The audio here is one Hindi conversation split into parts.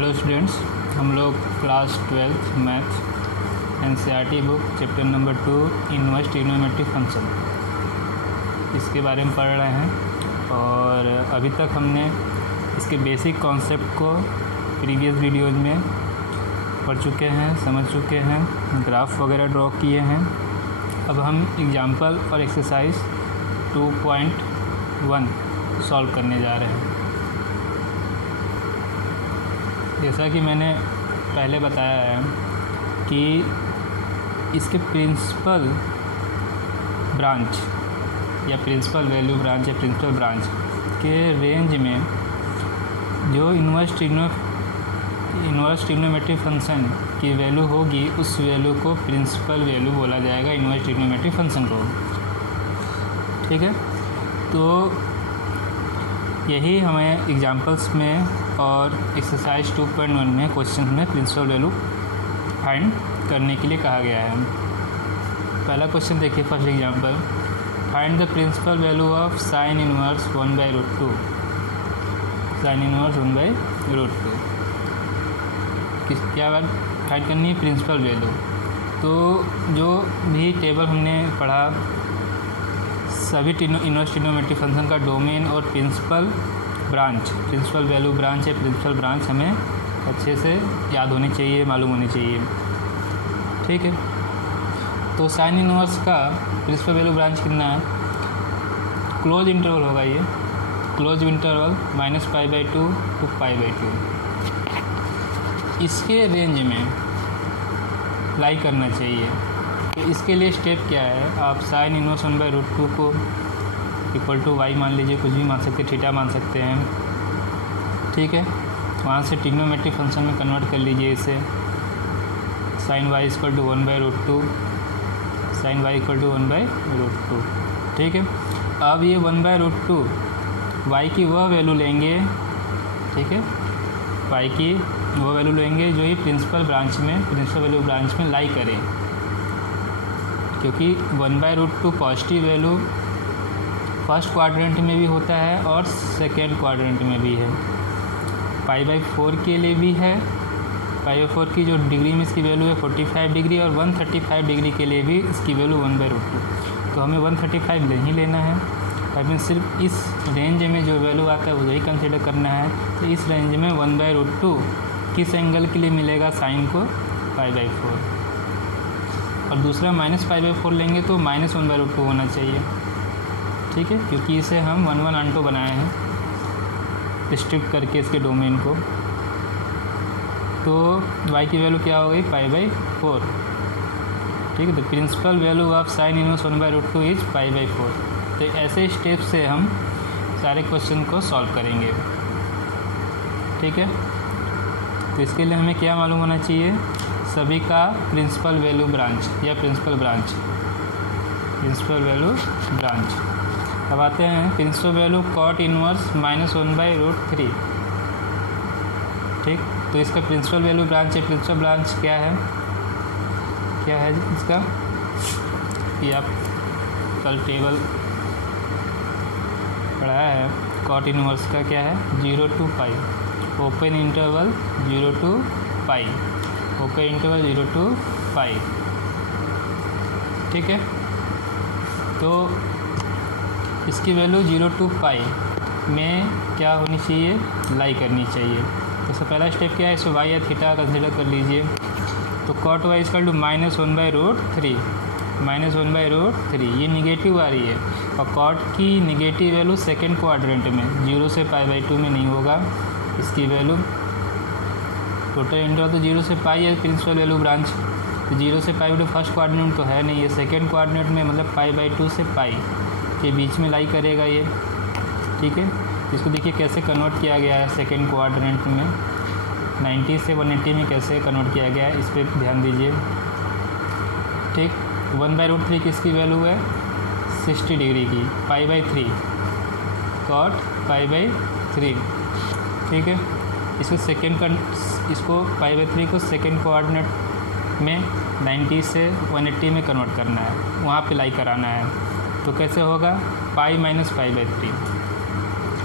हेलो स्टूडेंट्स, हम लोग class 12 math NCERT book chapter number 2 inverse trigonometric function इसके बारे में पढ़ रहे हैं। और अभी तक हमने इसके बेसिक कॉन्सेप्ट को प्रीवियस वीडियोज में पढ़ चुके हैं, समझ चुके हैं, ग्राफ वगैरह ड्रॉ किए हैं। अब हम एग्जाम्पल और एक्सरसाइज 2.1 सॉल्व करने जा रहे हैं। जैसा कि मैंने पहले बताया है कि इसके प्रिंसिपल ब्रांच या प्रिंसिपल वैल्यू ब्रांच या प्रिंसिपल ब्रांच के रेंज में जो इनवर्स ट्रिग्नोमेट्रिक फंक्शन की वैल्यू होगी उस वैल्यू को प्रिंसिपल वैल्यू बोला जाएगा इनवर्स ट्रिग्नोमेट्रिक फंक्शन को। ठीक है, तो यही हमें एग्जांपल्स में और एक्सरसाइज 2.1 में क्वेश्चन में प्रिंसिपल वैल्यू फाइंड करने के लिए कहा गया है। पहला क्वेश्चन देखिए, first example, find the principal value of sine inverse 1/√2। Sine inverse 1/√2 क्या बात फाइंड करनी है? Principal value. तो जो भी टेबल हमने पढ़ा, सभी इनवर्स ट्रिग्नोमेट्रिक फंक्शन का डोमेन और principal branch, principal value branch या प्रिंसिपल ब्रांच हमें अच्छे से याद होनी चाहिए, मालूम होनी चाहिए। ठीक है, तो साइन इनवर्स का प्रिंसिपल वैल्यू ब्रांच कितना है? क्लोज इंटरवल होगा ये, क्लोज इंटरवल -π/2 to π/2। इसके रेंज में लाई करना चाहिए। तो इसके लिए स्टेप क्या है? आप साइन इनवर्स 1/√2 को इक्वल टू y मान लीजिए, कुछ भी मान सकते हैं, थीटा मान सकते हैं। ठीक है, वहाँ से ट्रिग्नोमेट्रिक फंक्शन में कन्वर्ट कर लीजिए इसे। Sine y equal to 1/√2, sine y equal to 1/√2। ठीक है, अब ये 1/√2 y की वह वैल्यू लेंगे। ठीक है, y की वो वैल्यू लेंगे जो ये प्रिंसिपल ब्रांच में, प्रिंसिपल वैल्यू ब्रांच में लाई करे, क्योंकि 1/√2 पॉजिटिव वैल्यू फर्स्ट क्वाड्रेंट में भी होता है और सेकेंड क्वाड्रेंट में भी है। π/4 के लिए भी है। π/4 की जो डिग्री में इसकी वैल्यू है 45 डिग्री, और 135 डिग्री के लिए भी इसकी वैल्यू 1/√2। तो हमें 135 नहीं लेना है, हमें सिर्फ इस रेंज में जो वैल्यू आता है वही कंसिडर करना है। तो इस रेंज में 1/√2 किस एंगल के लिए मिलेगा? साइन को π/4, और दूसरा -π/4 लेंगे तो -1/√2 होना चाहिए। ठीक है, क्योंकि इसे हम 1 ऑन्टो बनाए हैं रिस्ट्रिक्ट करके इसके डोमेन को। तो y की वैल्यू क्या हो गई? π/4। ठीक है, तो principal value of sine inverse 1/√2 is π/4। तो ऐसे स्टेप से हम सारे क्वेश्चन को सॉल्व करेंगे। ठीक है, तो इसके लिए हमें क्या मालूम होना चाहिए? सभी का प्रिंसिपल वैल्यू ब्रांच या principal branch, principal value branch. अब आते हैं प्रिंसिपल वैल्यू कॉट इनवर्स -1/√3। ठीक, तो इसका प्रिंसिपल वैल्यू ब्रांच है, प्रिंसिपल ब्रांच क्या है? क्या है इसका? ये आप कल टेबल पढ़ाया है। कॉट इनवर्स का क्या है? 0 to π, open interval 0 to π, open interval 0 to π। ठीक है, तो इसकी वैल्यू 0 to π में क्या होनी चाहिए? लाई करनी चाहिए। तो सबसे पहला स्टेप क्या है? इसे y या थीटा कंसिडर कर लीजिए। तो cot y इक्वल टू -1/√3, -1/√3 ये निगेटिव आ रही है, और cot की निगेटिव वैल्यू सेकेंड क्वाड्रेंट में 0 से π/2 में नहीं होगा। इसकी वैल्यू टोटल इंटरवल तो 0 से π है, प्रिंसिपल वैल्यू ब्रांच। तो 0 से π फर्स्ट क्वाड्रेंट तो है नहीं, ये सेकेंड क्वाड्रेंट में, मतलब π/2 से π के बीच में लाई करेगा ये। ठीक है, इसको देखिए कैसे कन्वर्ट किया गया है सेकेंड क्वाड्रेंट में, 90 से 180 में कैसे कन्वर्ट किया गया है, इस पर ध्यान दीजिए। ठीक, 1/√3 किसकी वैल्यू है? 60 डिग्री की, π/3 कॉट π/3। ठीक है, इसको π/3 को सेकेंड कोऑर्डिनेट में 90 से 180 में कन्वर्ट करना है, वहाँ पे लाई कराना है। तो कैसे होगा? π - π/3,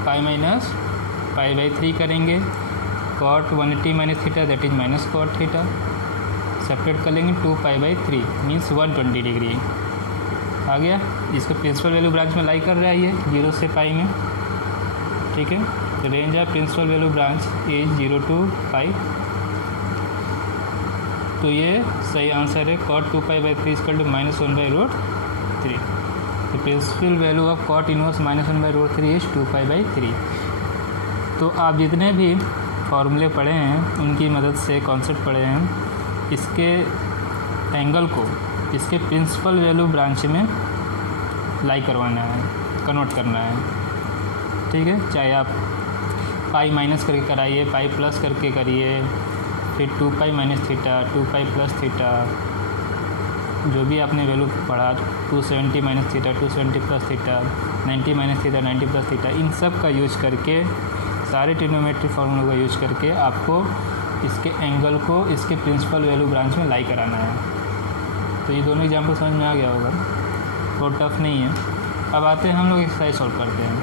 π - π/3 करेंगे cot 180 minus theta that is minus cot theta, separate कर लेंगे 2π/3 मीन्स 120 डिग्री आ गया। इसका प्रिंसिपल वैल्यू ब्रांच में लाई कर रहा है ये 0 से पाई में, ठीक है। तो range of principal value branch is 0 to pi, तो ये सही आंसर है। Cot 2π/3 equal to -1/√3। तो principal value of cot inverse -1/√3 is 2π/3। तो आप जितने भी फॉर्मूले पढ़े हैं उनकी मदद से कॉन्सेप्ट पढ़े हैं, इसके एंगल को इसके प्रिंसिपल वैल्यू ब्रांच में लाई करवाना है, कन्वर्ट करना है, ठीक है। चाहे आप पाई माइनस करके कराइए, पाई प्लस करके करिए, फिर 2π माइनस थीटा, 2π प्लस थीटा, जो भी आपने वैल्यू पढ़ा, 270 minus theta, 270 plus theta, 90 minus theta, 90 plus theta, इन सब का यूज करके, सारे ट्रिग्नोमेट्री फॉर्मूलों का यूज करके आपको इसके एंगल को इसके प्रिंसिपल वैल्यू ब्रांच में लाई कराना है। तो ये दोनों एग्जाम्पल समझ में आ गया होगा, बहुत टफ नहीं है। अब आते हैं हम लोग एक्सरसाइज सॉल्व करते हैं।